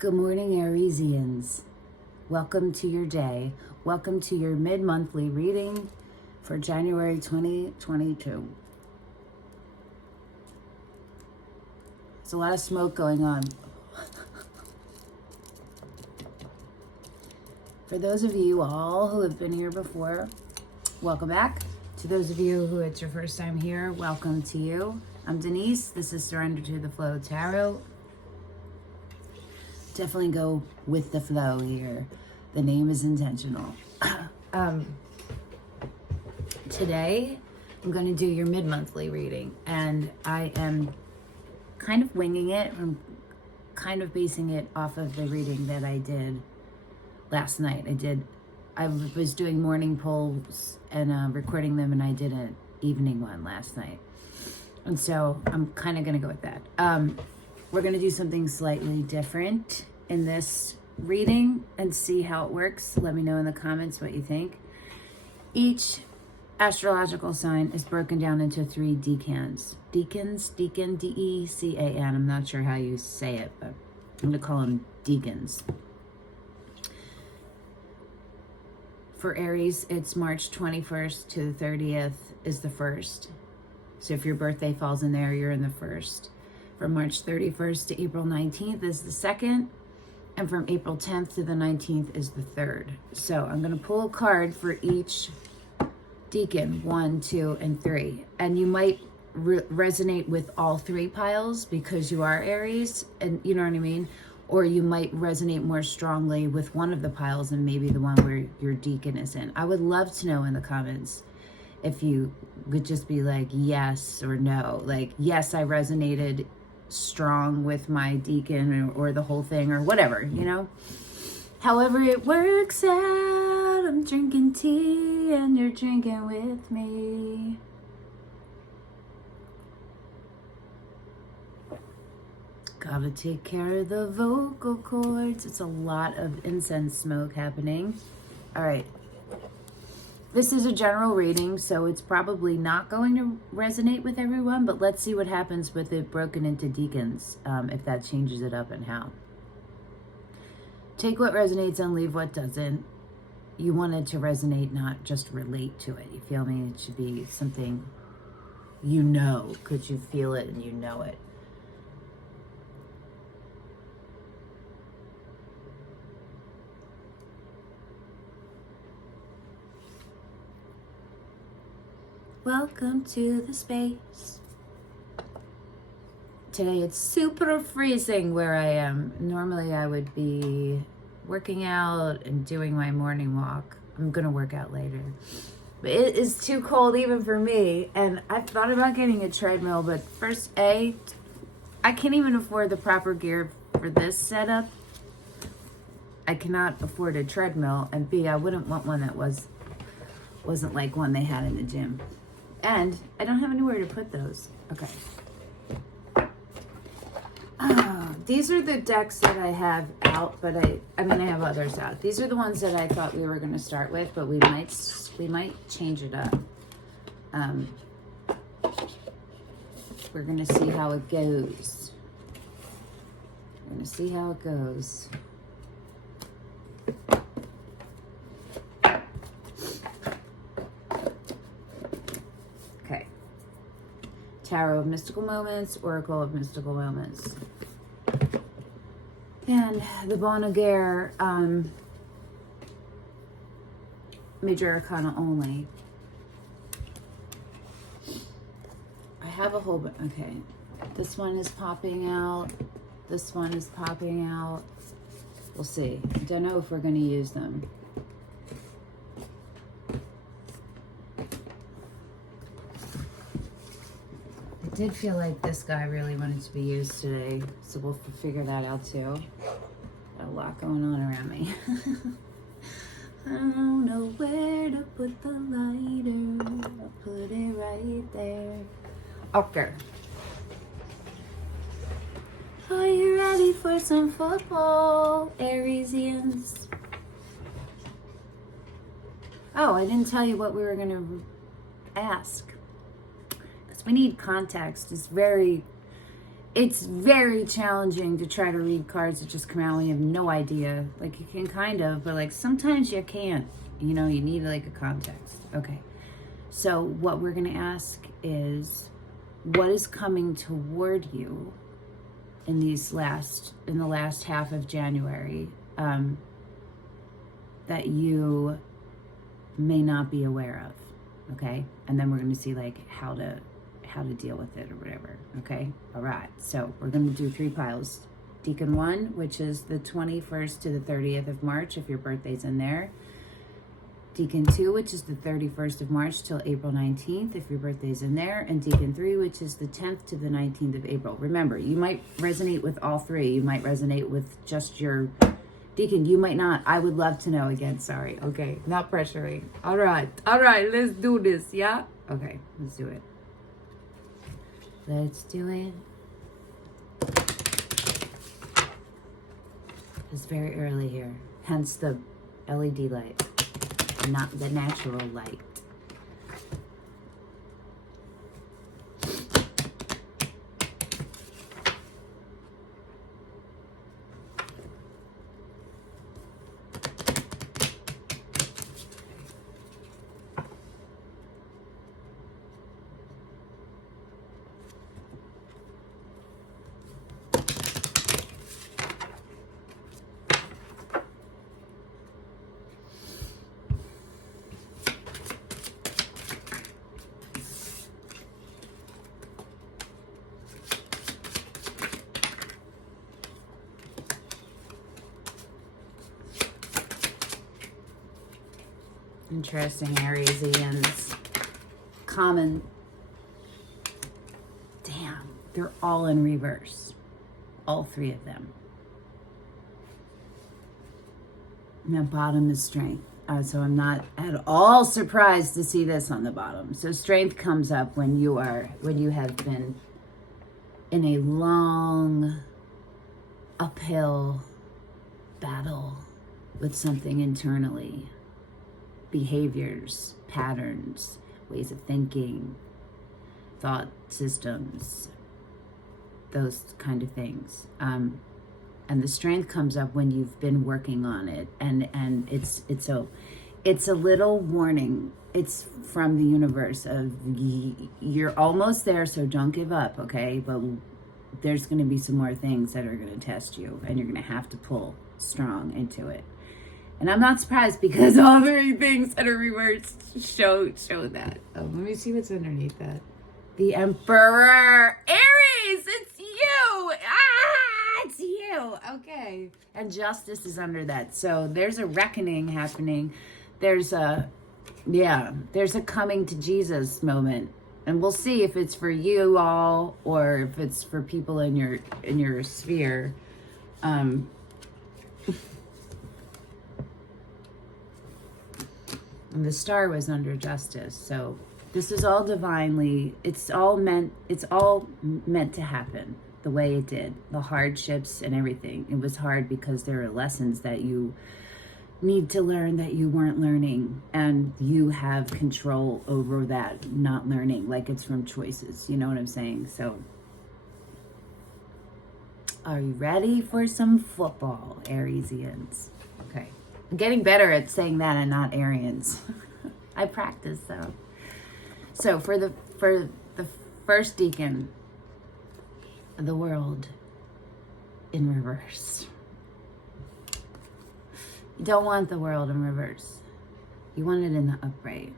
Good morning, Ariesians. Welcome to your day. Welcome to your mid-monthly reading for January 2022. There's a lot of smoke going on. For those of you all who have been here before, welcome back. To those of you who it's your first time here, welcome to you. I'm Denise. This is Surrender to the Flow Tarot. Definitely go with the flow here. The name is intentional. Today, I'm going to do your mid-monthly reading, and I am kind of winging it. I'm kind of basing it off of the reading that I did last night. I was doing morning polls and recording them, and I did an evening one last night. And so I'm kind of going to go with that. We're going to do something slightly different in this reading and see how it works. Let me know in the comments what you think. Each astrological sign is broken down into 3 decans. Decan, D-E-C-A-N. I'm not sure how you say it, but I'm going to call them decans. For Aries, it's March 21st to the 30th is the first. So if your birthday falls in there, you're in the first. From March 31st to April 19th is the second, and from April 10th to the 19th is the third. So I'm going to pull a card for each decan, 1, 2, and 3. And you might resonate with all 3 piles because you are Aries, and you know what I mean? Or you might resonate more strongly with one of the piles and maybe the one where your decan is in. I would love to know in the comments if you could just be like yes or no. Like, yes, I resonated strong with my decan or the whole thing or whatever, you know? However it works out, I'm drinking tea and you're drinking with me. Gotta take care of the vocal cords. It's a lot of incense smoke happening. All right. This is a general reading, so it's probably not going to resonate with everyone, but let's see what happens with it broken into decans, if that changes it up and how. Take what resonates and leave what doesn't. You want it to resonate, not just relate to it. You feel me? It should be something you know, because you feel it and you know it. Welcome to the space. Today it's super freezing where I am. Normally I would be working out and doing my morning walk. I'm gonna work out later. But it is too cold even for me. And I've thought about getting a treadmill, but first, I can't even afford the proper gear for this setup. I cannot afford a treadmill. And B, I wouldn't want one that wasn't like one they had in the gym. And I don't have anywhere to put those. Okay. These are the decks that I have out, but I mean I have others out. These are the ones that I thought we were going to start with, but we might change it up. We're going to see how it goes. We're going to see how it goes. Tarot of Mystical Moments, Oracle of Mystical Moments. And the Augure, Major Arcana only. I have a whole bunch. Okay. This one is popping out. This one is popping out. We'll see. I don't know if we're going to use them. I did feel like this guy really wanted to be used today, so we'll figure that out too. Got a lot going on around me. I don't know where to put the lighter. I'll put it right there. Okay. Are you ready for some football, Ariesians? Oh, I didn't tell you what we were going to ask. Because we need context. It's very it's very challenging to try to read cards that just come out when you have no idea. Like, you can kind of, but like sometimes you can't. You know, you need like a context. Okay. So what we're going to ask is, what is coming toward you in the last half of January, that you may not be aware of, okay? And then we're going to see like how to deal with it or whatever, okay? All right, so we're going to do 3 piles. Decan 1, which is the 21st to the 30th of March, if your birthday's in there. Decan 2, which is the 31st of March till April 19th, if your birthday's in there. And Decan 3, which is the 10th to the 19th of April. Remember, you might resonate with all 3. You might resonate with just your Decan. You might not. I would love to know. Again, sorry. Okay, not pressuring. All right, let's do this, yeah? Okay, let's do it. Let's do it. It's very early here, hence the LED light. Not the natural light. Interesting, Ariesians. Common. Damn, they're all in reverse. All 3 of them. And the bottom is strength. So I'm not at all surprised to see this on the bottom. So strength comes up when you have been in a long uphill battle with something internally. Behaviors, patterns, ways of thinking, thought systems, those kind of things. And the strength comes up when you've been working on it, and it's a little warning. It's from the universe of you're almost there, so don't give up, okay? But there's going to be some more things that are going to test you, and you're going to have to pull strong into it. And I'm not surprised, because all 3 things that are reversed show that. Oh, let me see what's underneath that. The Emperor. Aries, it's you. It's you. Okay. And justice is under that. So there's a reckoning happening. There's a coming to Jesus moment. And we'll see if it's for you all or if it's for people in your sphere. And the star was under justice. So this is all divinely, it's all meant to happen the way it did. The hardships and everything. It was hard because there are lessons that you need to learn that you weren't learning. And you have control over that not learning. Like, it's from choices. You know what I'm saying? So, are you ready for some football, Ariesians? Okay. I'm getting better at saying that and not Arians. I practice though. So for the first decan, the world in reverse. You don't want the world in reverse. You want it in the upright.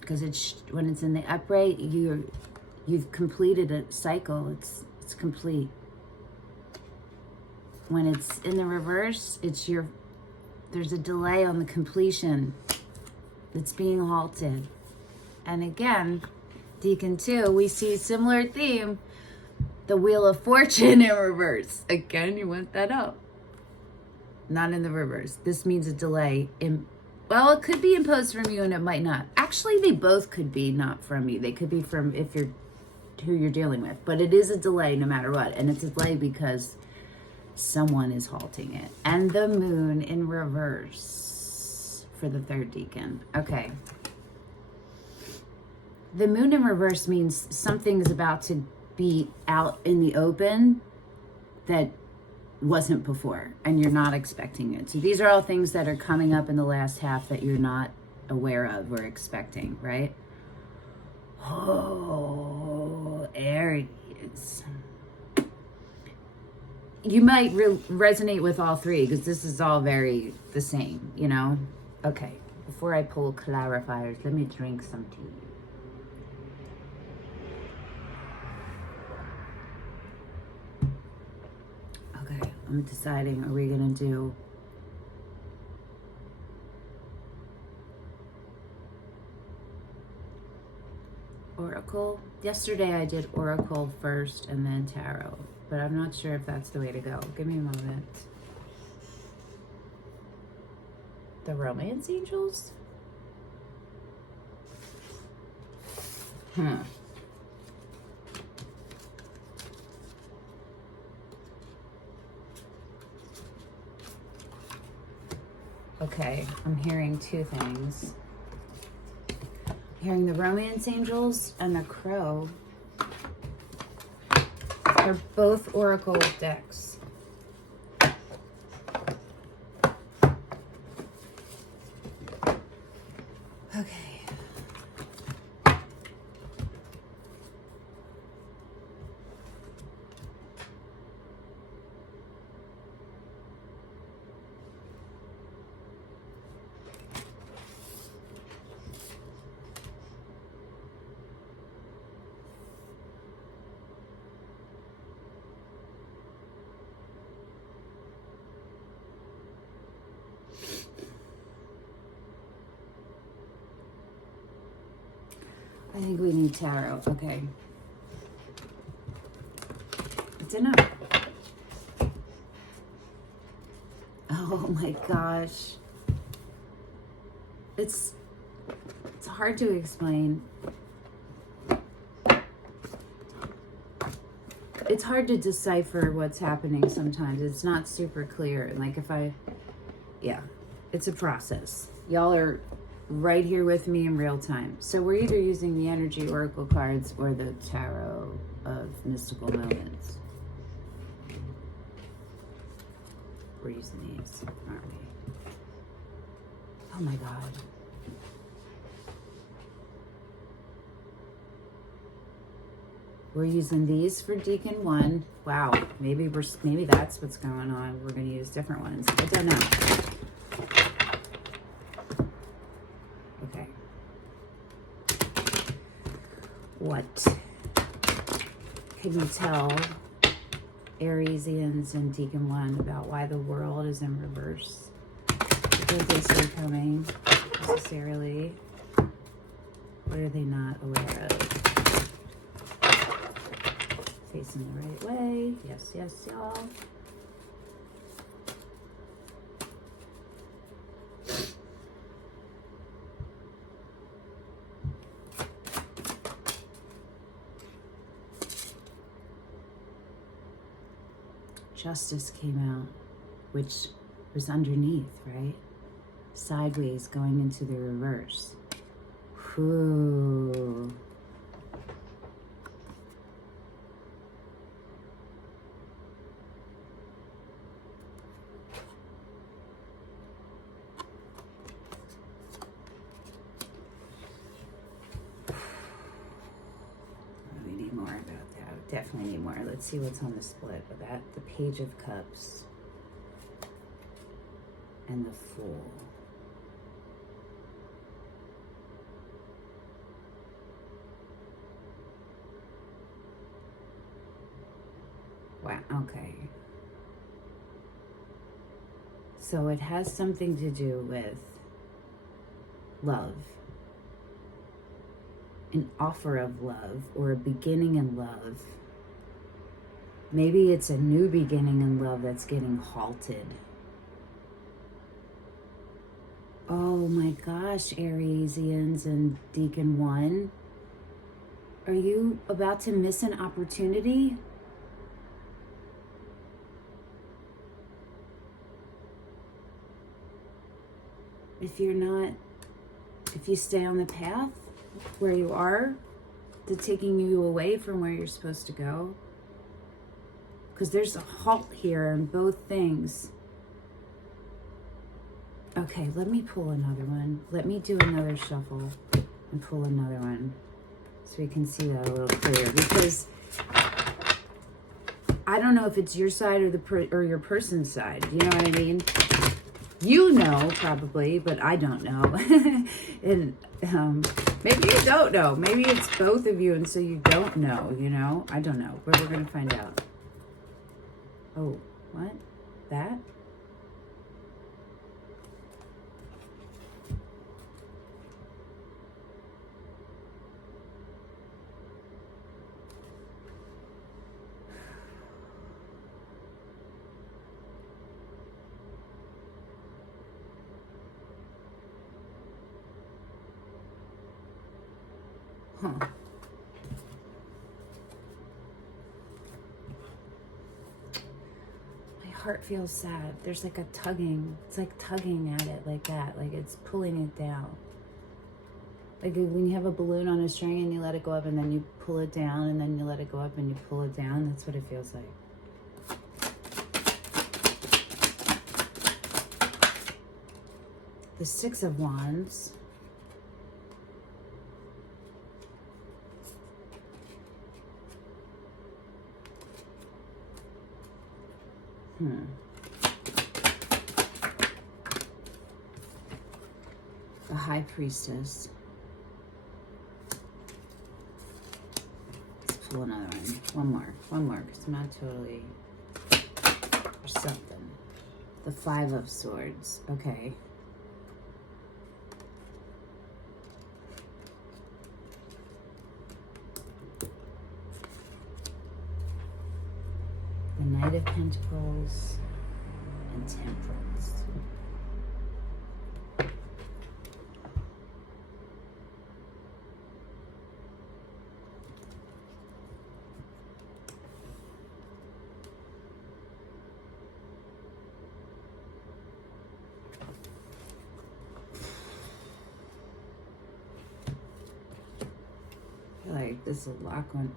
Because when it's in the upright, you've completed a cycle. It's complete. When it's in the reverse, there's a delay on the completion. It's being halted. And again, Decan 2, we see a similar theme. The Wheel of Fortune in reverse. Again, you went that up. Not in the reverse. This means a delay. Well, it could be imposed from you and it might not. Actually, they both could be not from you. They could be from who you're dealing with. But it is a delay no matter what. And it's a delay because someone is halting it. And the moon in reverse for the third decan. Okay. The moon in reverse means something is about to be out in the open that wasn't before, and you're not expecting it. So these are all things that are coming up in the last half that you're not aware of or expecting, right? Oh, Aries. You might resonate with all three because this is all very the same, you know? Okay, before I pull clarifiers, let me drink some tea. Okay, I'm deciding, are we gonna do Oracle? Yesterday I did Oracle first and then Tarot, but I'm not sure if that's the way to go. Give me a moment. The Romance Angels? Okay, I'm hearing two things. Hearing the Romance Angels and the Crow. They're both Oracle decks. Okay. I think we need tarot. Okay. It's enough. Oh my gosh. It's hard to explain. It's hard to decipher what's happening sometimes. It's not super clear. Like yeah, it's a process. Y'all are right here with me in real time. So we're either using the energy oracle cards or the tarot of mystical moments. We're using these, aren't we? Oh my God. We're using these for Decan 1. Wow, maybe that's what's going on. We're going to use different ones. I don't know. Okay. What can you tell Ariesians in Decan 1 about why the world is in reverse? What they see coming necessarily? What are they not aware of? Facing the right way. Yes, yes, y'all. Justice came out, which was underneath, right? Sideways going into the reverse. Whew. We need more about that. Definitely need more. Let's see what's on the split of that. The Page of Cups and the Fool. Wow, okay. So it has something to do with love. An offer of love or a beginning in love. Maybe it's a new beginning in love that's getting halted. Oh my gosh, Ariesians and Decan 1. Are you about to miss an opportunity? If you stay on the path where you are, that's taking you away from where you're supposed to go. Because there's a halt here in both things. Okay, let me pull another one. Let me do another shuffle and pull another one so we can see that a little clearer. Because I don't know if it's your side or your person's side. You know what I mean? You know, probably, but I don't know. And maybe you don't know. Maybe it's both of you, and so you don't know, you know? I don't know, but we're going to find out. Oh, what? That? Huh. My heart feels sad. There's like a tugging. It's like tugging at it like that. Like it's pulling it down. Like when you have a balloon on a string and you let it go up and then you pull it down and then you let it go up and you pull it down. That's what it feels like. The Six of Wands. The High Priestess. Let's pull another one. One more, because I'm not totally, or something. The Five of Swords. Okay. The Knight of Pentacles and Temperance. I feel like this is a lot going.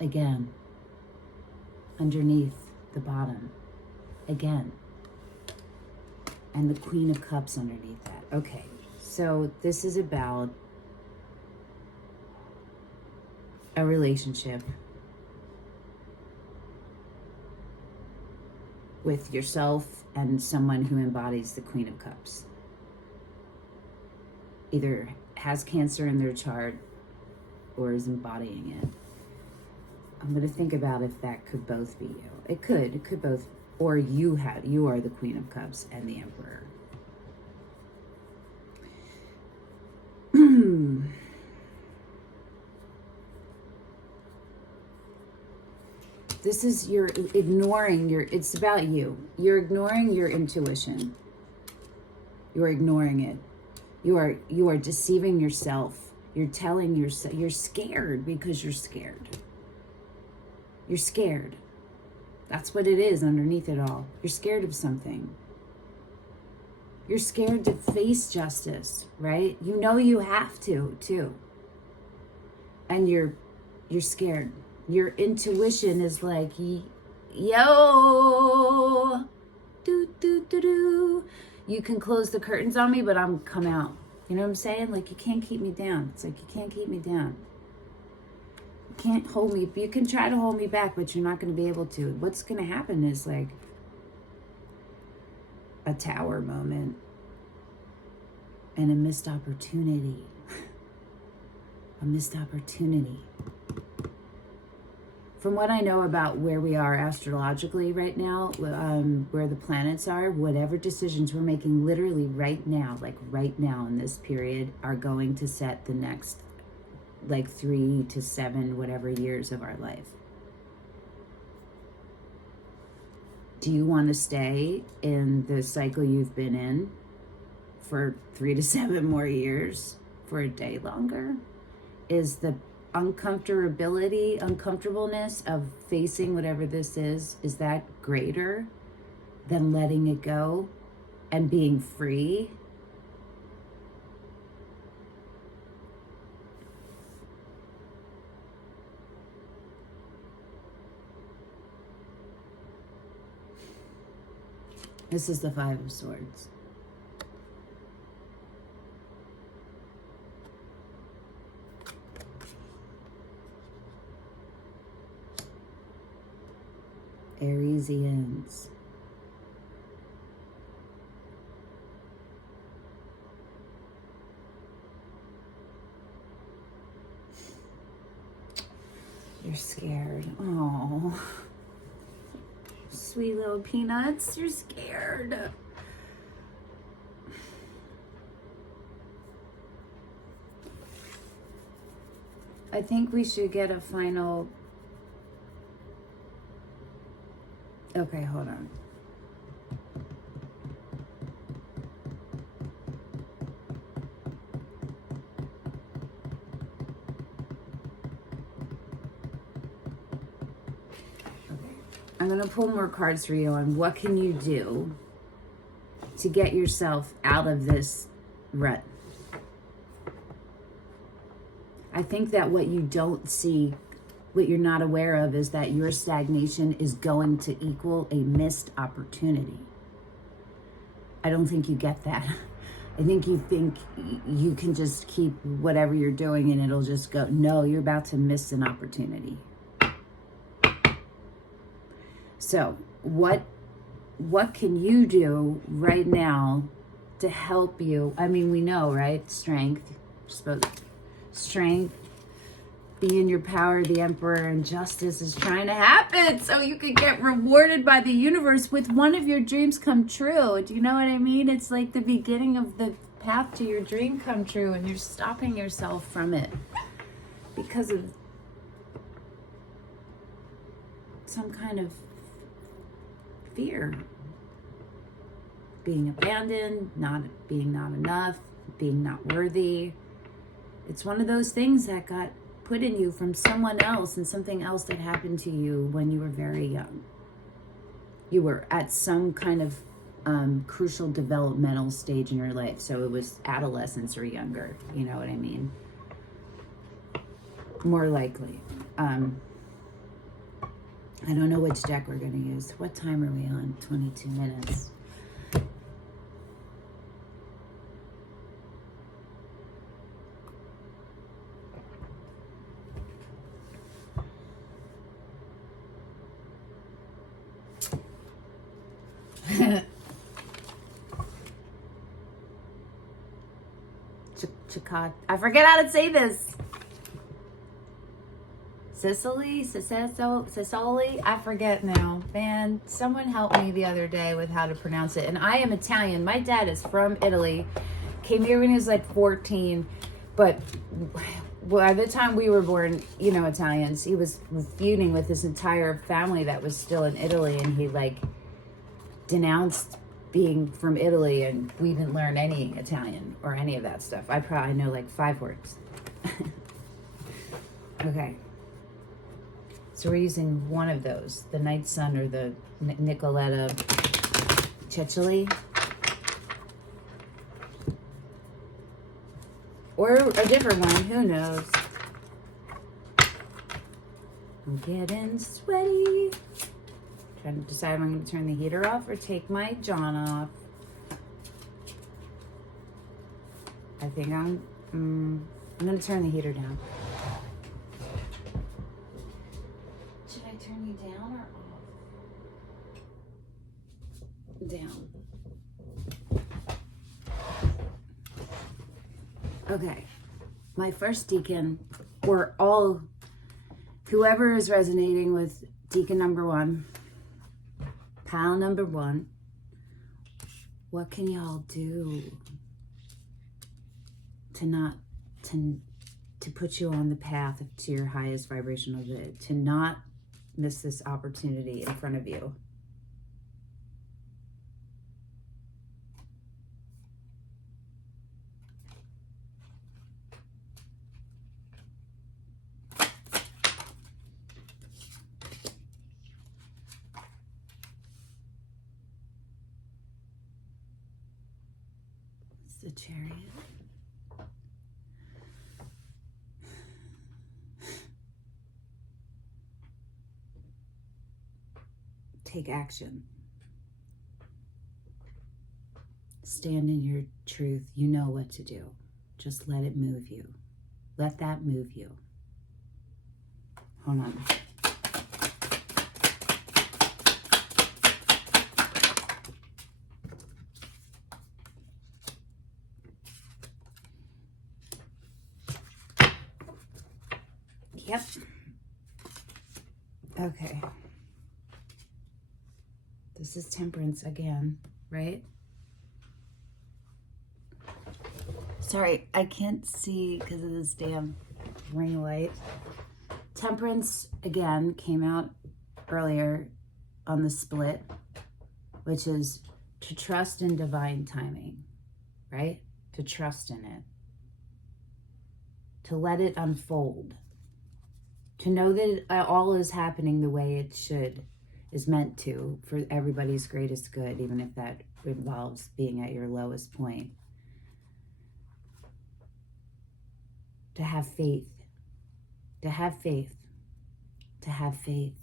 Again. Underneath the bottom again, and the Queen of Cups underneath that. Okay, so this is about a relationship with yourself and someone who embodies the Queen of Cups. Either has Cancer in their chart or is embodying it. I'm going to think about if that could both be you. It could both, or you are the Queen of Cups and the Emperor. This is, you're ignoring it's about you. You're ignoring your intuition. You're ignoring it. You are deceiving yourself. You're telling yourself, you're scared because you're scared. You're scared. That's what it is underneath it all. You're scared of something. You're scared to face justice, right? You know you have to, too. And you're scared. Your intuition is like, yo, do. You can close the curtains on me, but I'm come out. You know what I'm saying? Like, you can't keep me down. It's like, you can't keep me down. Can't hold me. You can try to hold me back, but you're not going to be able to. What's going to happen is like a tower moment and a missed opportunity. A missed opportunity. From what I know about where we are astrologically right now, where the planets are, whatever decisions we're making literally right now, like right now in this period, are going to set the next like 3 to 7 whatever years of our life. Do you want to stay in the cycle you've been in for 3 to 7 more years, for a day longer? Is the uncomfortableness of facing whatever this is that greater than letting it go and being free? This is the Five of Swords. Ariesians. You're scared. Oh, sweet little peanuts. You're scared. I think we should get a final. Okay, hold on. I'm going to pull more cards for you on what can you do to get yourself out of this rut. I think that what you don't see, what you're not aware of, is that your stagnation is going to equal a missed opportunity. I don't think you get that. I think you can just keep whatever you're doing and it'll just go. No, you're about to miss an opportunity. So what can you do right now to help you? I mean, we know, right? Strength. Strength. Be in your power. The Emperor and justice is trying to happen so you can get rewarded by the universe with one of your dreams come true. Do you know what I mean? It's like the beginning of the path to your dream come true, and you're stopping yourself from it because of some kind of fear. Being abandoned, not enough, being not worthy. It's one of those things that got put in you from someone else and something else that happened to you when you were very young. You were at some kind of crucial developmental stage in your life. So it was adolescence or younger. You know what I mean? More likely. I don't know which deck we're going to use. What time are we on? 22 minutes. I forget how to say this. Ceccoli, I forget now. Man, someone helped me the other day with how to pronounce it. And I am Italian. My dad is from Italy. Came here when he was like 14. But by the time we were born, you know, Italians, he was feuding with his entire family that was still in Italy. And he like denounced being from Italy, and we didn't learn any Italian or any of that stuff. I probably know like 5 words. Okay. So we're using one of those, the Night Sun or the Nicoletta Ceccoli. Or a different one, who knows? I'm getting sweaty. Trying to decide if I'm going to turn the heater off or take my John off. I think I'm going to turn the heater down. Should I turn you down or off? Down. Okay. My first decan, or all, whoever is resonating with decan number 1, pile number 1, what can y'all do to put you on the path to your highest vibrational good, to not miss this opportunity in front of you? The Chariot. Take action. stand in your truth. You know what to do. Just let it move you. Let that move you. Hold on. Yep. Okay. This is Temperance again, right? Sorry, I can't see because of this damn ring light. Temperance again came out earlier on the split, which is to trust in divine timing, right? To trust in it. To let it unfold. To know that all is happening the way it should, is meant to, for everybody's greatest good, even if that involves being at your lowest point. To have faith. To have faith. To have faith.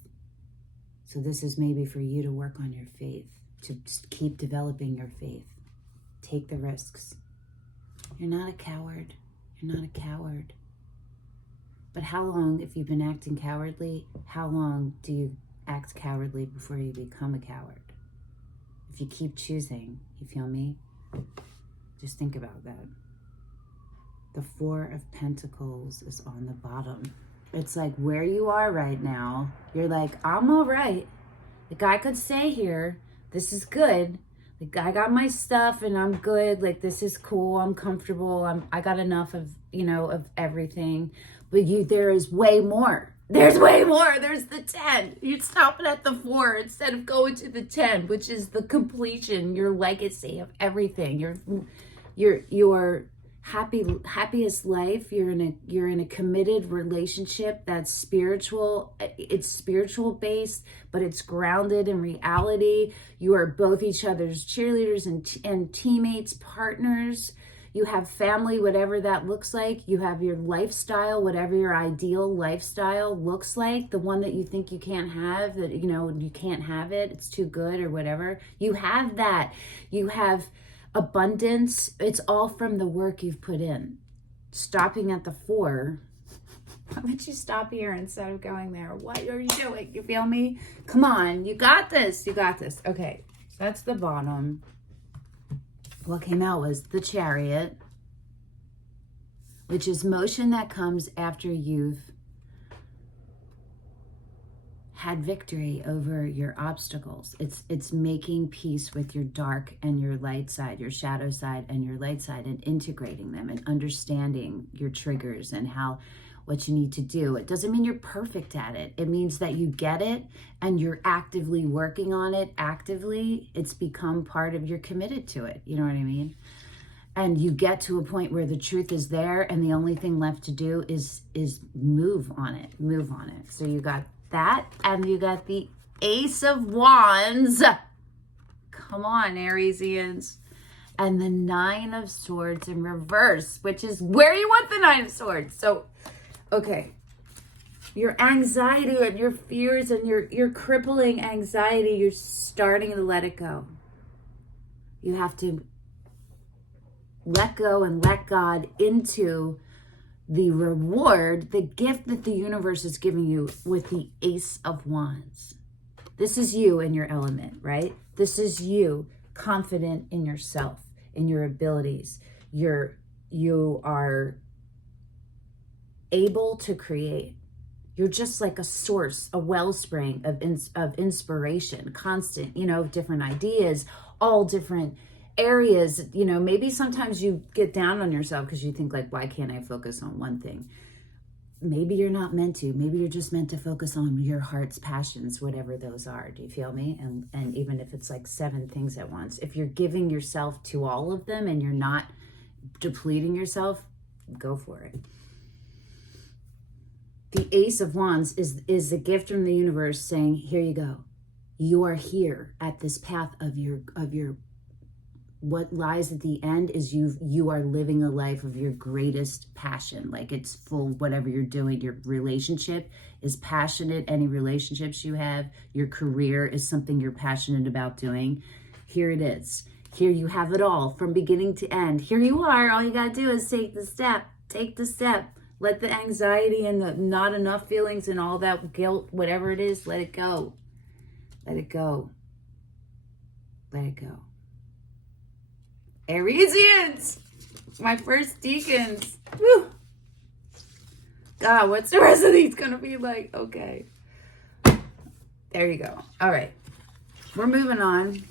So this is maybe for you to work on your faith, to just keep developing your faith. Take the risks. You're not a coward. You're not a coward. But how long, if you've been acting cowardly, how long do you act cowardly before you become a coward? If you keep choosing, you feel me? Just think about that. The Four of Pentacles is on the bottom. It's like where you are right now, you're like, I'm all right. Like I could stay here. This is good. Like I got my stuff and I'm good. Like this is cool. I'm comfortable. I got enough of, of everything. But there is way more. There's way more. There's the 10. You're stopping at the 4 instead of going to the 10, which is the completion, your legacy of everything. Your happiest life. You're in a committed relationship that's spiritual. It's spiritual based, but it's grounded in reality. You are both each other's cheerleaders and teammates, partners. You have family, whatever that looks like. You have your lifestyle, whatever your ideal lifestyle looks like. The one that you think you can't have, that, you can't have it. It's too good or whatever. You have that. You have abundance. It's all from the work you've put in. Stopping at the 4. Why would you stop here instead of going there? What are you doing? You feel me? Come on. You got this. You got this. Okay. So that's the bottom. What came out was the Chariot, which is motion that comes after you've had victory over your obstacles. It's making peace with your dark and your light side, your shadow side and your light side, and integrating them and understanding your triggers and what you need to do. It doesn't mean you're perfect at it. It means that you get it and you're actively working on it. Actively, it's become part of, you're committed to it. You know what I mean? And you get to a point where the truth is there and the only thing left to do is move on it. Move on it. So you got that, and you got the Ace of Wands. Come on, Ariesians. And the Nine of Swords in reverse, which is where you want the Nine of Swords. So, okay, your anxiety and your fears and your crippling anxiety, you're starting to let it go. You have to let go and let God into the reward, the gift that the universe is giving you with the Ace of Wands. This is you in your element, right? This is you confident in yourself, in your abilities. You are able to create. You're just like a source, a wellspring of inspiration, constant, different ideas, all different areas. Maybe sometimes you get down on yourself because you think like, why can't I focus on one thing? Maybe you're not meant to. Maybe you're just meant to focus on your heart's passions, whatever those are. Do you feel me? And even if it's like 7 things at once, if you're giving yourself to all of them and you're not depleting yourself, go for it. The Ace of Wands is a gift from the universe saying, here you go. You are here at this path of your what lies at the end is you are living a life of your greatest passion. Like it's full, whatever you're doing, your relationship is passionate. Any relationships you have, your career is something you're passionate about doing. Here it is. Here you have it all from beginning to end. Here you are. All you got to do is take the step. Take the step. Let the anxiety and the not enough feelings and all that guilt, whatever it is, let it go. Let it go. Let it go. Ariesians! My first decans. Woo! God, what's the rest of these going to be like? Okay. There you go. All right. We're moving on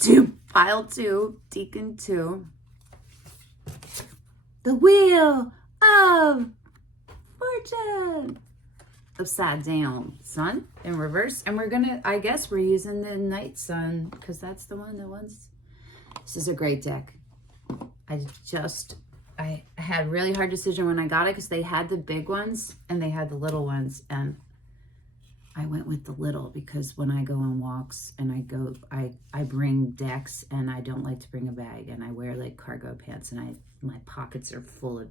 to pile 2, Decan 2. The Wheel of Fortune. Upside down. Sun in reverse. And we're going to, I guess we're using the Night Sun because that's the one that wants. This is a great deck. I had a really hard decision when I got it because they had the big ones and they had the little ones. And I went with the little because when I go on walks and I bring decks and I don't like to bring a bag and I wear like cargo pants and my pockets are full of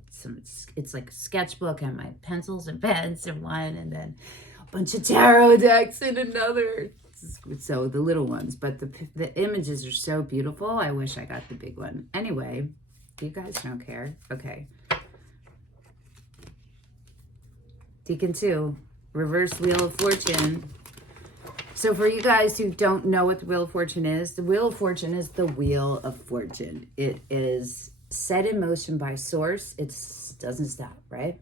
it's like a sketchbook and my pencils and pens in one and then a bunch of tarot decks in another. So the little ones, but the images are so beautiful. I wish I got the big one. Anyway, you guys don't care. Okay. Decan 2, reverse Wheel of Fortune. So for you guys who don't know what the Wheel of Fortune is, the Wheel of Fortune is the Wheel of Fortune. It is set in motion by source. It doesn't stop, right?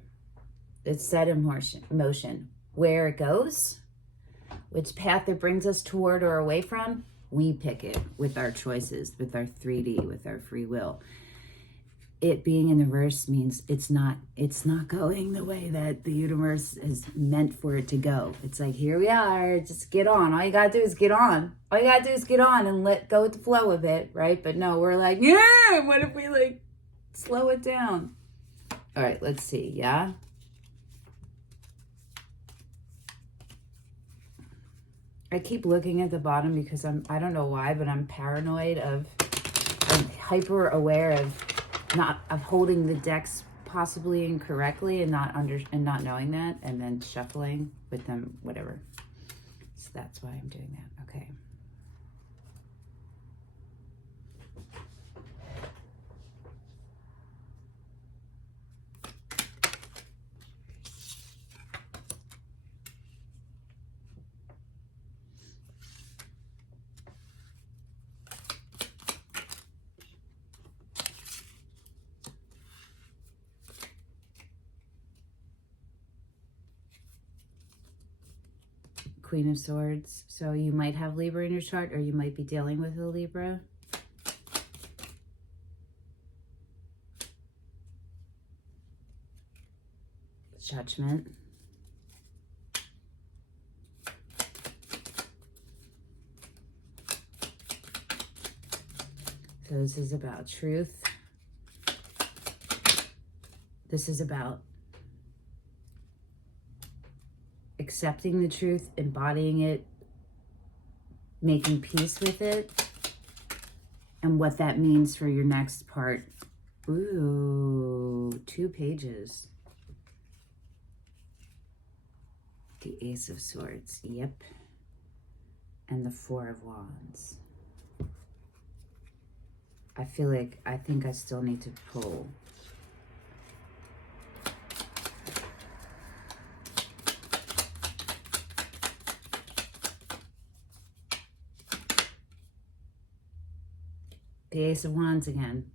It's set in motion. Where it goes, which path it brings us toward or away from, we pick it with our choices, with our 3D, with our free will. It being in the reverse means it's not going the way that the universe is meant for it to go. It's like, here we are, just get on. All you gotta do is get on. All you gotta do is get on and let go with the flow of it, right? But no, we're like, yeah, what if we like slow it down? All right, let's see, yeah? I keep looking at the bottom because I don't know why, but I'm paranoid I'm hyper aware of holding the decks possibly incorrectly and not knowing that and then shuffling with them, whatever. So that's why I'm doing that. Okay. Queen of Swords. So you might have Libra in your chart or you might be dealing with a Libra. Judgment. So this is about truth. This is about accepting the truth, embodying it, making peace with it, and what that means for your next part. Ooh, 2 pages. The Ace of Swords, yep. And the 4 of Wands. I think I still need to pull. The Ace of Wands again.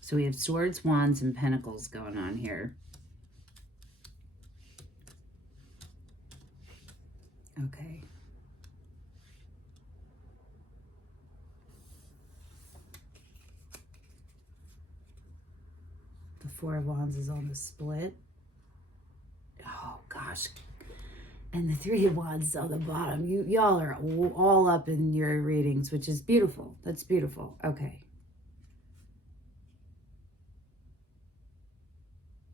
So we have Swords, Wands, and Pentacles going on here. Okay. The 4 of Wands is on the split. Oh, gosh. And the 3 of Wands is on the bottom. Y'all are all up in your readings, which is beautiful. That's beautiful. Okay.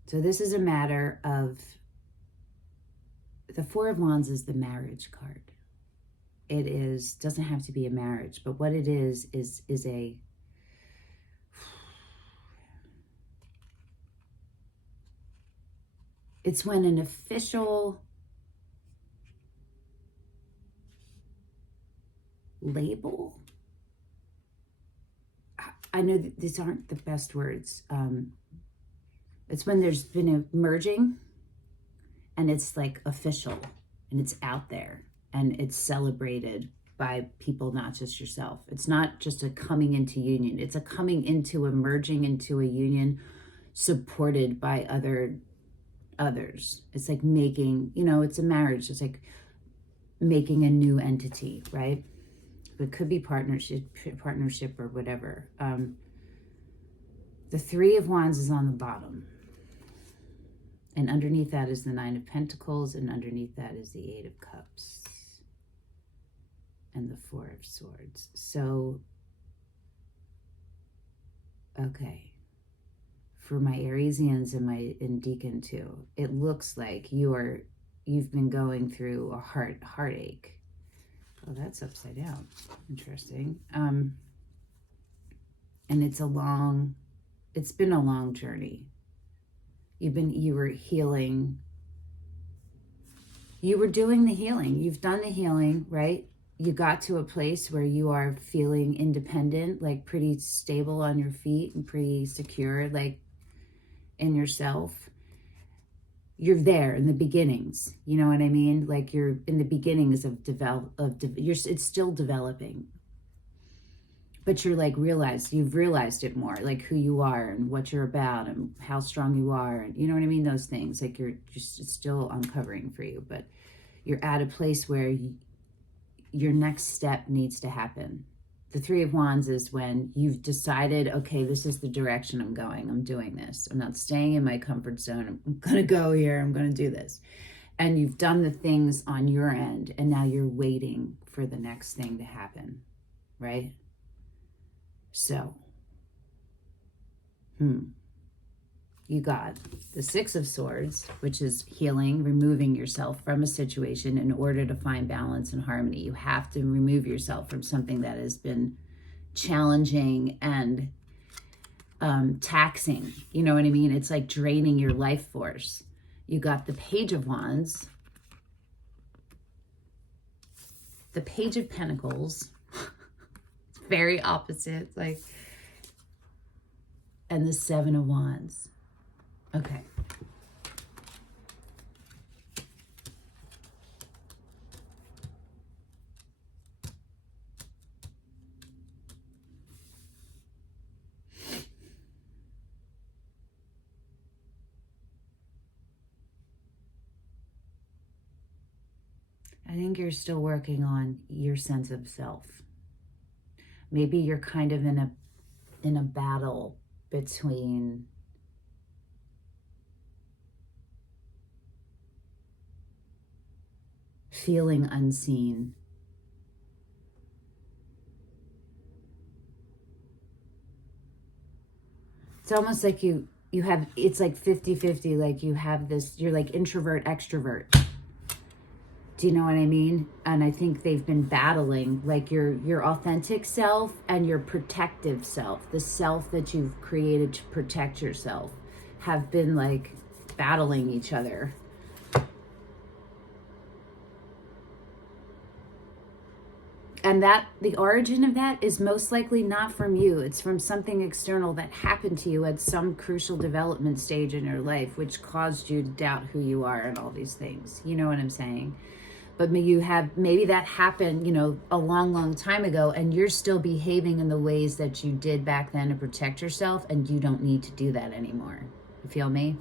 So this is a matter of, the 4 of Wands is the marriage card. It doesn't have to be a marriage, but what it is a, It's when an official label, I know that these aren't the best words. It's when there's been a merging and it's like official and it's out there and it's celebrated by people, not just yourself. It's not just a coming into union. It's a coming into a merging into a union supported by others. It's like making, it's a marriage. It's like making a new entity, right? It could be partnership or whatever. The Three of Wands is on the bottom. And underneath that is the Nine of Pentacles, and underneath that is the Eight of Cups and the Four of Swords. So, okay. For my Ariesians and in Decan too, it looks like you've been going through a heartache. Oh, that's upside down. Interesting. And it's been a long journey. You were healing. You were doing the healing. You've done the healing, right? You got to a place where you are feeling independent, like pretty stable on your feet and pretty secure, like in yourself. You're there in the beginnings. You know what I mean? Like you're in the beginnings it's still developing. But you're like you've realized it more, like who you are and what you're about and how strong you are. And you know what I mean? Those things, like it's still uncovering for you, but you're at a place where your next step needs to happen. The Three of Wands is when you've decided, okay, this is the direction I'm going. I'm doing this. I'm not staying in my comfort zone. I'm going to go here. I'm going to do this. And you've done the things on your end, and now you're waiting for the next thing to happen, right? So, you got the Six of Swords, which is healing, removing yourself from a situation in order to find balance and harmony. You have to remove yourself from something that has been challenging and taxing. You know what I mean? It's like draining your life force. You got the Page of Wands, the Page of Pentacles, very opposite, and the Seven of Wands. Okay. I think you're still working on your sense of self. Maybe you're kind of in a battle between feeling unseen it's almost like you have, it's like 50-50, like you have this, you're like introvert, extrovert. Do you know what I mean? And I think they've been battling, like your authentic self and your protective self, the self that you've created to protect yourself, have been like battling each other. And that the origin of that is most likely not from you. It's from something external that happened to you at some crucial development stage in your life, which caused you to doubt who you are and all these things. You know what I'm saying? But maybe that happened, a long, long time ago, and you're still behaving in the ways that you did back then to protect yourself, and you don't need to do that anymore. You feel me?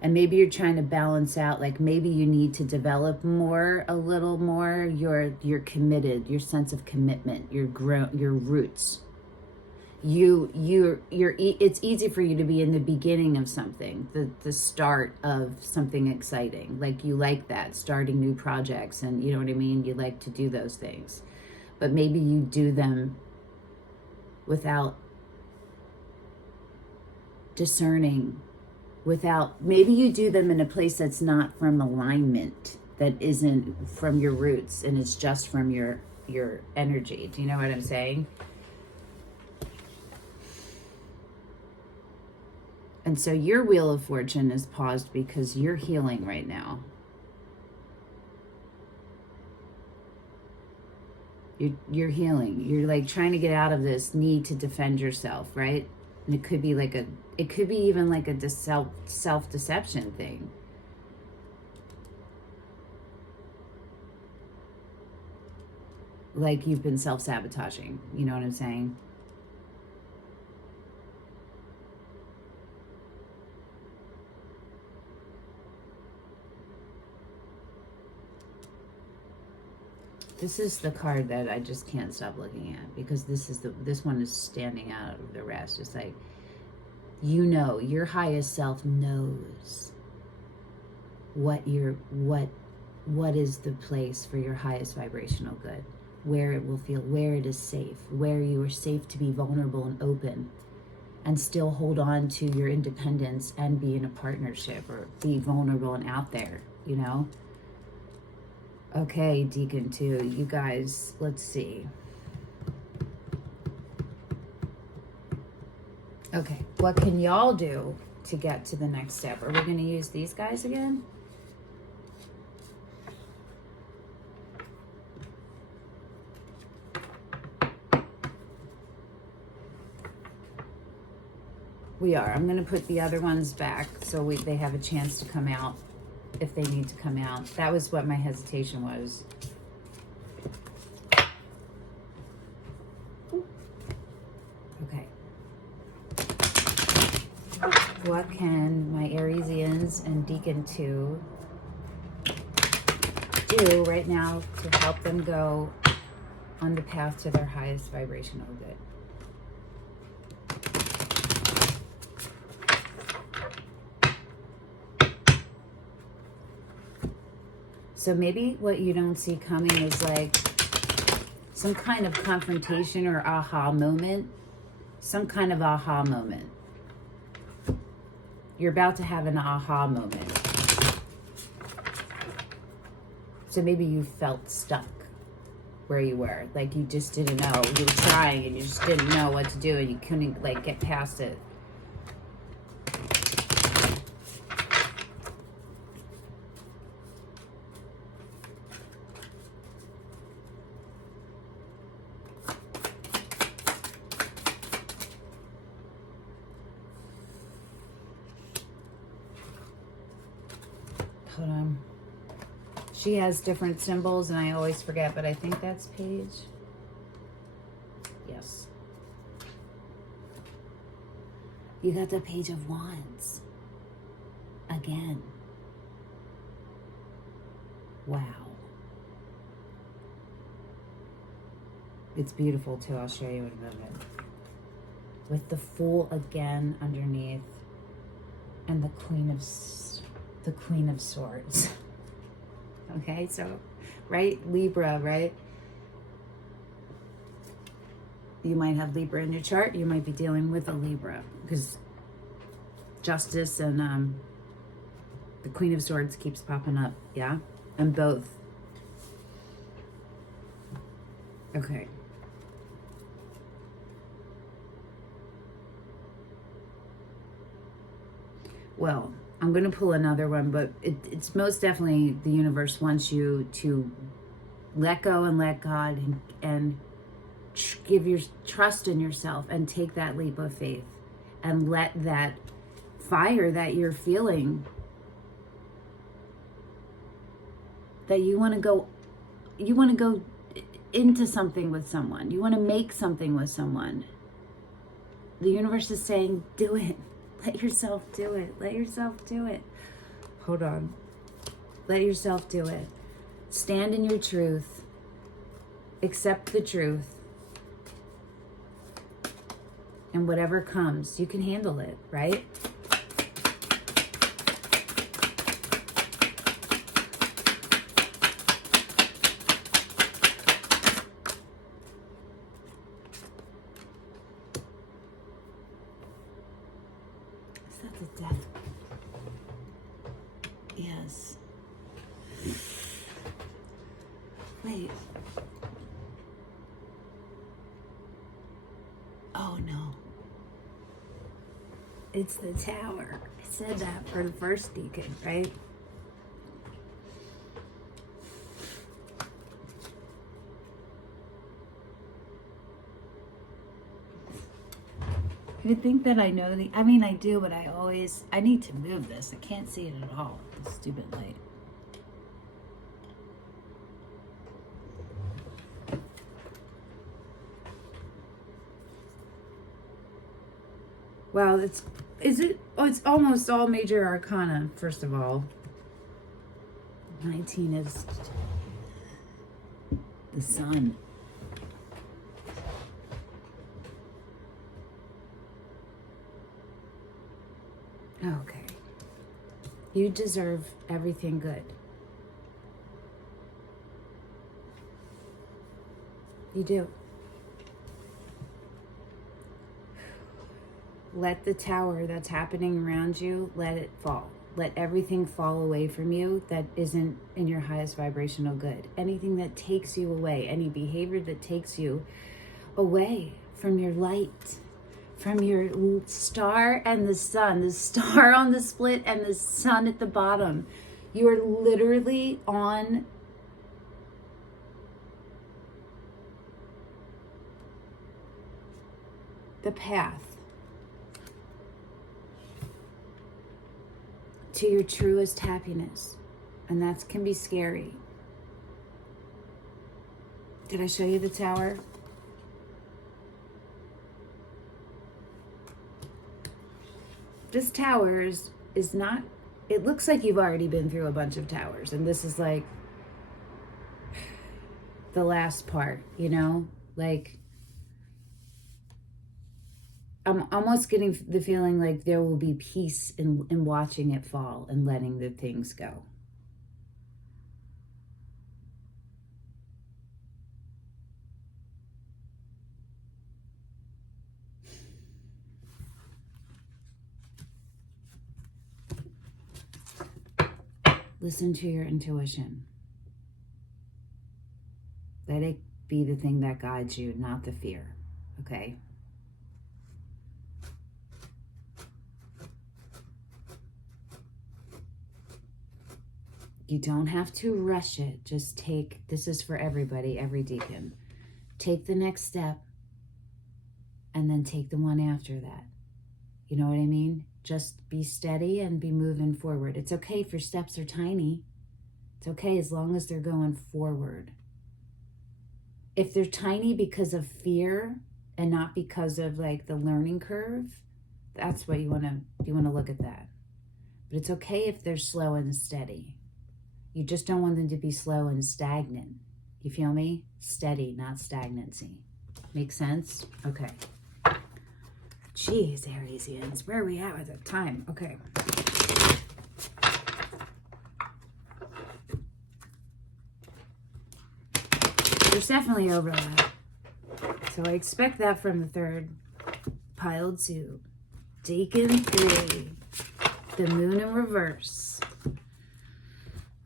And maybe you're trying to balance out, like maybe you need to develop a little more, you're committed, your sense of commitment, your roots. It's easy for you to be in the beginning of something, the start of something exciting. Like you like that, starting new projects, and you know what I mean? You like to do those things. But maybe you do them without discerning, maybe you do them in a place that's not from alignment, that isn't from your roots, and it's just from your energy. Do you know what I'm saying? And so your Wheel of Fortune is paused because you're healing right now. You're healing. You're like trying to get out of this need to defend yourself, right? And it could be like it could be even like a self-deception thing. Like you've been self-sabotaging, you know what I'm saying? This is the card that I just can't stop looking at, because this one is standing out of the rest. It's like, you know, your highest self knows what is the place for your highest vibrational good, where it will feel, where it is safe, where you are safe to be vulnerable and open and still hold on to your independence and be in a partnership or be vulnerable and out there, you know? Okay, Decan 2, you guys, let's see. Okay, what can y'all do to get to the next step? Are we going to use these guys again? We are. I'm going to put the other ones back so they have a chance to come out if they need to come out. That was what my hesitation was. Okay. What can my Ariesians and Decan 2 do right now to help them go on the path to their highest vibrational good? So maybe what you don't see coming is like some kind of confrontation or aha moment. Some kind of aha moment. You're about to have an aha moment. So maybe you felt stuck where you were. Like you just didn't know. You were trying and you just didn't know what to do and you couldn't like get past it. Hold on. She has different symbols and I always forget, but I think that's page. Yes. You got the Page of Wands. Again. Wow. It's beautiful too. I'll show you in a moment. With the Fool again underneath and the Queen of Swords. Okay, so, right? Libra, right? You might have Libra in your chart. You might be dealing with a Libra because Justice and the Queen of Swords keeps popping up. Yeah? And both. Okay. Well, I'm going to pull another one, but it's most definitely the universe wants you to let go and let God and give your trust in yourself and take that leap of faith and let that fire that you're feeling, that you want to go into something with someone. You want to make something with someone. The universe is saying, do it. Let yourself do it. Let yourself do it. Hold on. Let yourself do it. Stand in your truth. Accept the truth. And whatever comes, you can handle it, right? The Death. Yes. Wait. Oh no. It's the Tower. I said that for the first decan, right? You think that I know I mean, I do, but I need to move this. I can't see it at all. The stupid light. Well, it's almost all major arcana, first of all. 19 is the sun. Okay. You deserve everything good. You do. Let the tower that's happening around you, let it fall. Let everything fall away from you that isn't in your highest vibrational good. Anything that takes you away, any behavior that takes you away from your light, from your star and the sun, the star on the split and the sun at the bottom. You are literally on the path to your truest happiness. And that can be scary. Did I show you the Tower? This tower is not, it looks like you've already been through a bunch of towers, and this is like the last part, you know? Like, I'm almost getting the feeling like there will be peace in watching it fall and letting the things go. Listen to your intuition. Let it be the thing that guides you, not the fear, okay? You don't have to rush it. Just this is for everybody, every decan. Take the next step and then take the one after that. You know what I mean? Just be steady and be moving forward. It's okay if your steps are tiny. It's okay as long as they're going forward. If they're tiny because of fear and not because of like the learning curve, that's what you want to look at that. But it's okay if they're slow and steady. You just don't want them to be slow and stagnant. You feel me? Steady, not stagnancy. Make sense? Okay. Jeez, Ariesians, where are we at with the time? Okay. There's definitely overlap. So I expect that from the third pile 2. Decan 3. The moon in reverse.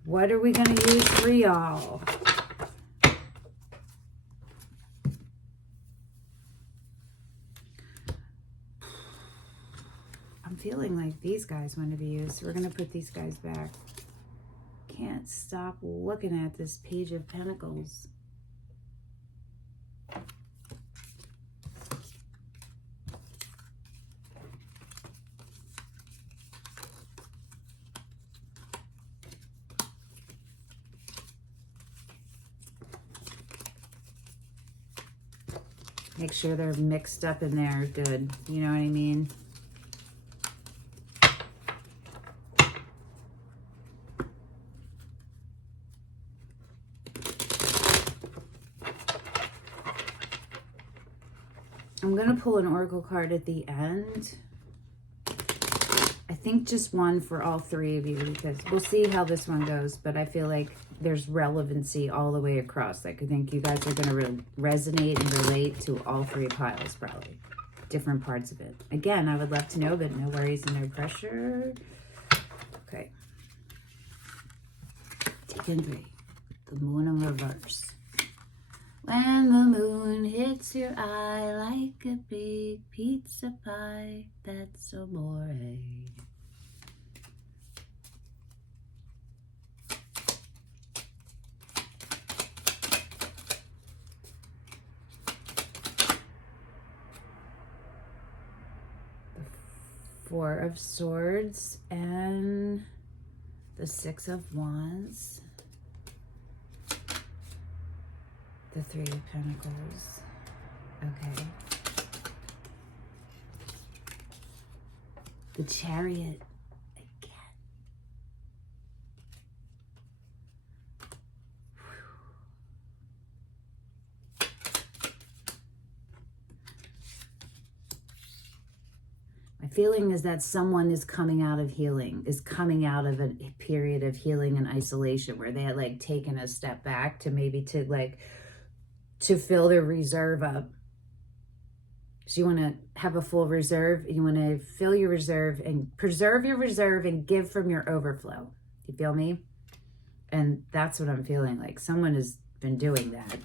What are we going to use for y'all? I'm feeling like these guys want to be used, so we're going to put these guys back. Can't stop looking at this Page of Pentacles. Make sure they're mixed up in there good. You know what I mean? I'm going to pull an oracle card at the end. I think just one for all 3 of you, because we'll see how this one goes, but I feel like there's relevancy all the way across. Like, I think you guys are going to resonate and relate to all 3 piles, probably. Different parts of it. Again, I would love to know, but no worries and no pressure. Okay. Decan 3. The moon in reverse. When the moon hits your eye like a big pizza pie, that's amore. Four of Swords and the Six of Wands. The Three of Pentacles. Okay. The Chariot again. My feeling is that someone is coming out of healing, is coming out of a period of healing and isolation where they had like taken a step back to maybe to fill their reserve up. So you want to have a full reserve. You want to fill your reserve and preserve your reserve and give from your overflow. You feel me? And that's what I'm feeling like. Someone has been doing that.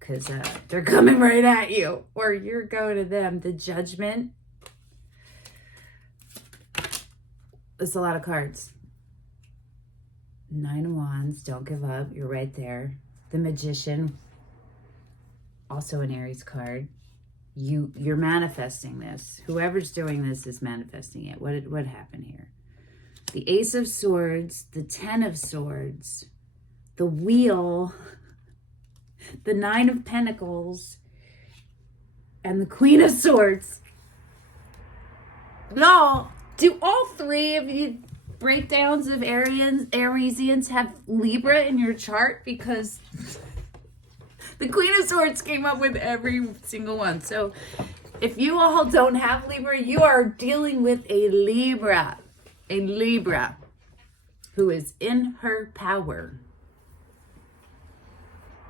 Because they're coming right at you. Or you're going to them. The Judgment. It's a lot of cards. Nine of Wands. Don't give up. You're right there. The Magician, also an Aries card. You're manifesting this. Whoever's doing this is manifesting it. What happened here? The Ace of Swords, the Ten of Swords, the Wheel, the Nine of Pentacles, and the Queen of Swords. Y'all, do all three of you breakdowns of Ariesians have Libra in your chart? Because the Queen of Swords came up with every single one. So if you all don't have Libra, you are dealing with a Libra who is in her power.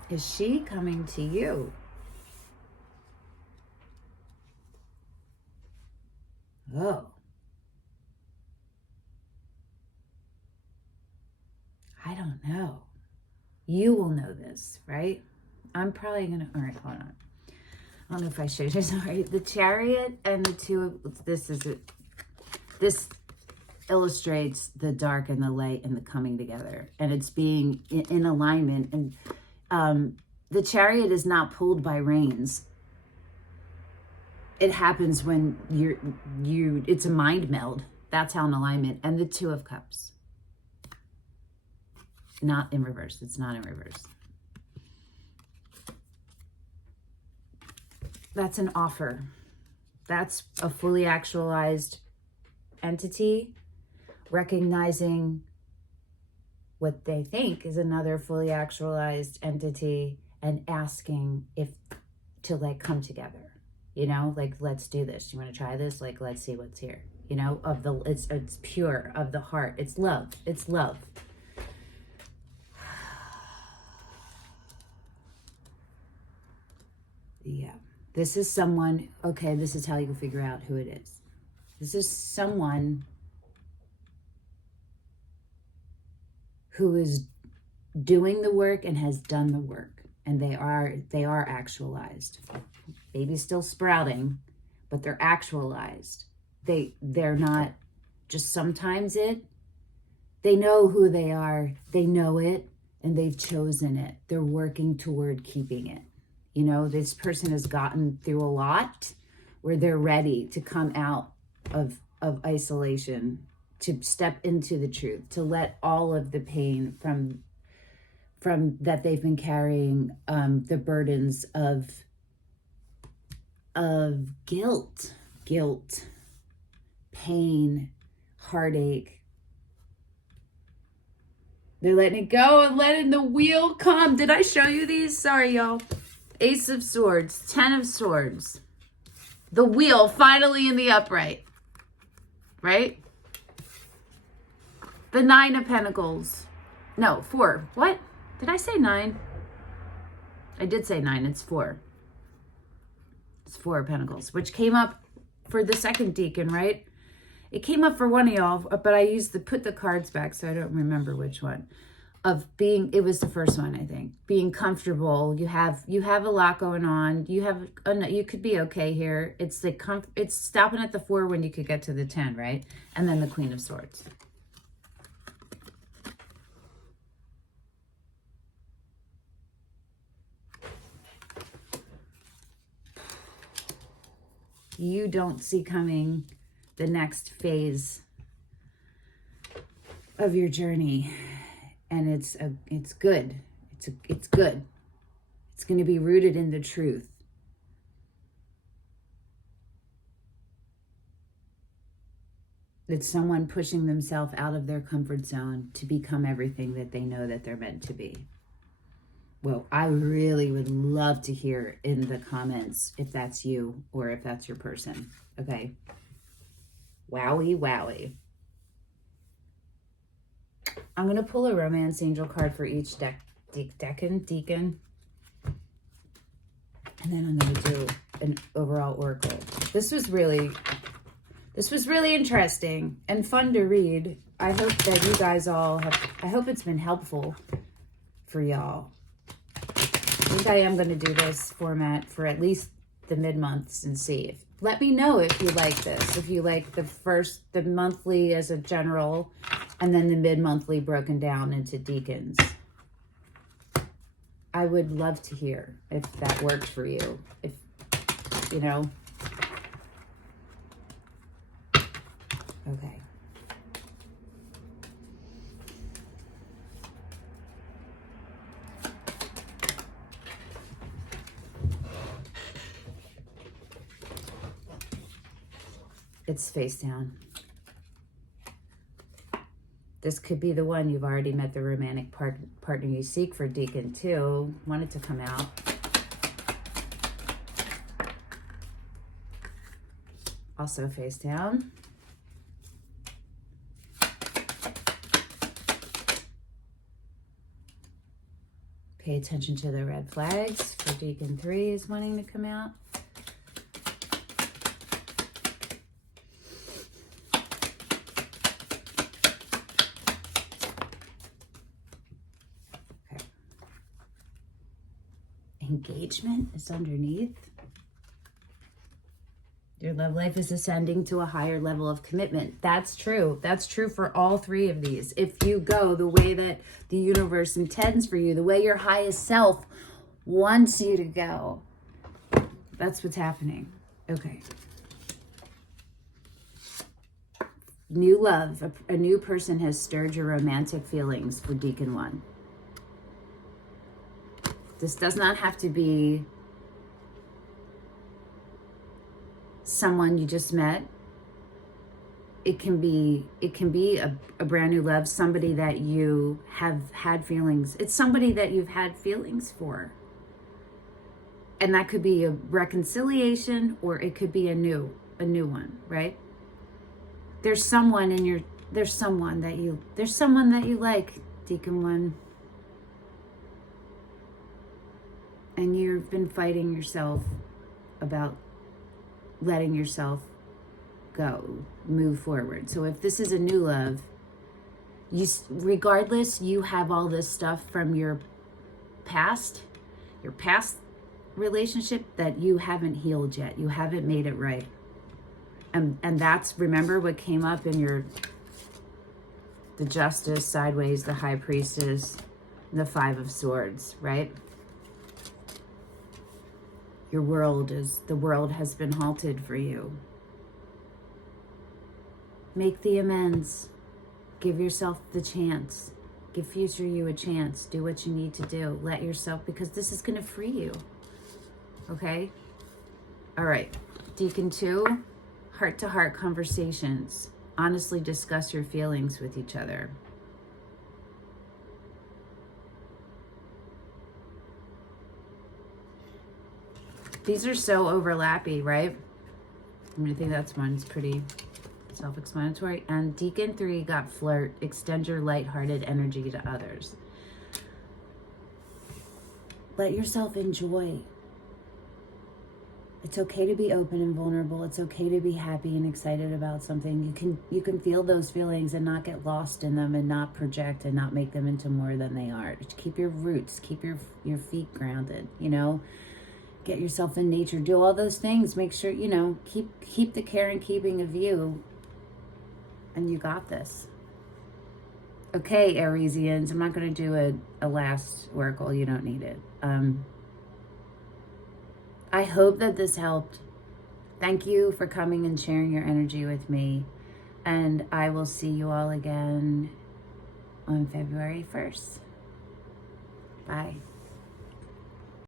Is she coming to you? Oh. I don't know. You will know this, right? I'm probably going to... All right, hold on. I don't know if I showed you. Sorry. The Chariot and the two... This illustrates the dark and the light and the coming together. And it's being in alignment. And the Chariot is not pulled by reins. It happens when it's a mind meld. That's how in alignment. And the Two of Cups. Not in reverse. It's not in reverse. That's an offer. That's a fully actualized entity recognizing what they think is another fully actualized entity and asking if to like come together. You know, like, let's do this. You want to try this? Like, let's see what's here. You know, it's pure, of the heart. It's love. It's love. Yeah. This is someone, okay, this is how you can figure out who it is. This is someone who is doing the work and has done the work. And they are actualized. Baby's still sprouting, but they're actualized. They're not just sometimes they know who they are, they know it, and they've chosen it. They're working toward keeping it. You know, this person has gotten through a lot where they're ready to come out of isolation, to step into the truth, to let all of the pain from that they've been carrying, the burdens of guilt, pain, heartache. They're letting it go and letting the wheel come. Did I show you these? Sorry, y'all. Ace of Swords, Ten of Swords. The wheel finally in the upright. Right? The Nine of Pentacles. No, 4. What? Did I say 9? I did say 9. It's 4. It's 4 of Pentacles, which came up for the second decan, right? It came up for one of y'all, but I used to put the cards back, so I don't remember which one. of being, it was the first one, I think, being comfortable. You have a lot going on. You could be okay here. It's like, it's stopping at the 4 when you could get to the 10, right? And then the Queen of Swords. You don't see coming the next phase of your journey, and it's good. It's good. It's going to be rooted in the truth. It's someone pushing themselves out of their comfort zone to become everything that they know that they're meant to be. Well, I really would love to hear in the comments if that's you or if that's your person. Okay. Wowie, wowie. I'm going to pull a romance angel card for each decan. And then I'm going to do an overall oracle. This was really interesting and fun to read. I hope that you guys all I hope it's been helpful for y'all. I think I am going to do this format for at least the mid-months and see. Let me know if you like this. If you like the monthly as a general, and then the mid-monthly broken down into decans. I would love to hear if that worked for you. If, you know. Okay. It's face down. This could be the one. You've already met the romantic partner you seek for Decan 2. Want it to come out. Also face down. Pay attention to the red flags for Decan 3 is wanting to come out. Engagement is underneath. Your love life is ascending to a higher level of commitment. That's true. That's true for all 3 of these. If you go the way that the universe intends for you, the way your highest self wants you to go, that's what's happening. Okay. New love. A new person has stirred your romantic feelings for Decan 1. This does not have to be someone you just met. It can be a brand new love, somebody that you have had feelings. It's somebody that you've had feelings for. And that could be a reconciliation, or it could be a new one, right? There's someone that you like, Decan 1. And you've been fighting yourself about letting yourself go, move forward. So if this is a new love, regardless, you have all this stuff from your past relationship that you haven't healed yet. You haven't made it right. And that's, remember what came up in the Justice, sideways, the High Priestess, the 5 of Swords, right? The world has been halted for you. Make the amends. Give yourself the chance. Give future you a chance. Do what you need to do. Let yourself, because this is going to free you. Okay? All right. Decan 2, heart-to-heart conversations. Honestly discuss your feelings with each other. These are so overlappy, right? I think that's one's pretty self-explanatory. And Decan 3 got flirt. Extend your lighthearted energy to others. Let yourself enjoy. It's okay to be open and vulnerable. It's okay to be happy and excited about something. You can feel those feelings and not get lost in them and not project and not make them into more than they are. Just keep your roots, keep your feet grounded, you know. Get yourself in nature, do all those things. Make sure, you know, keep the care and keeping of you, and you got this. Okay, Ariesians, I'm not going to do a last oracle. You don't need it. I hope that this helped. Thank you for coming and sharing your energy with me. And I will see you all again on February 1st. Bye.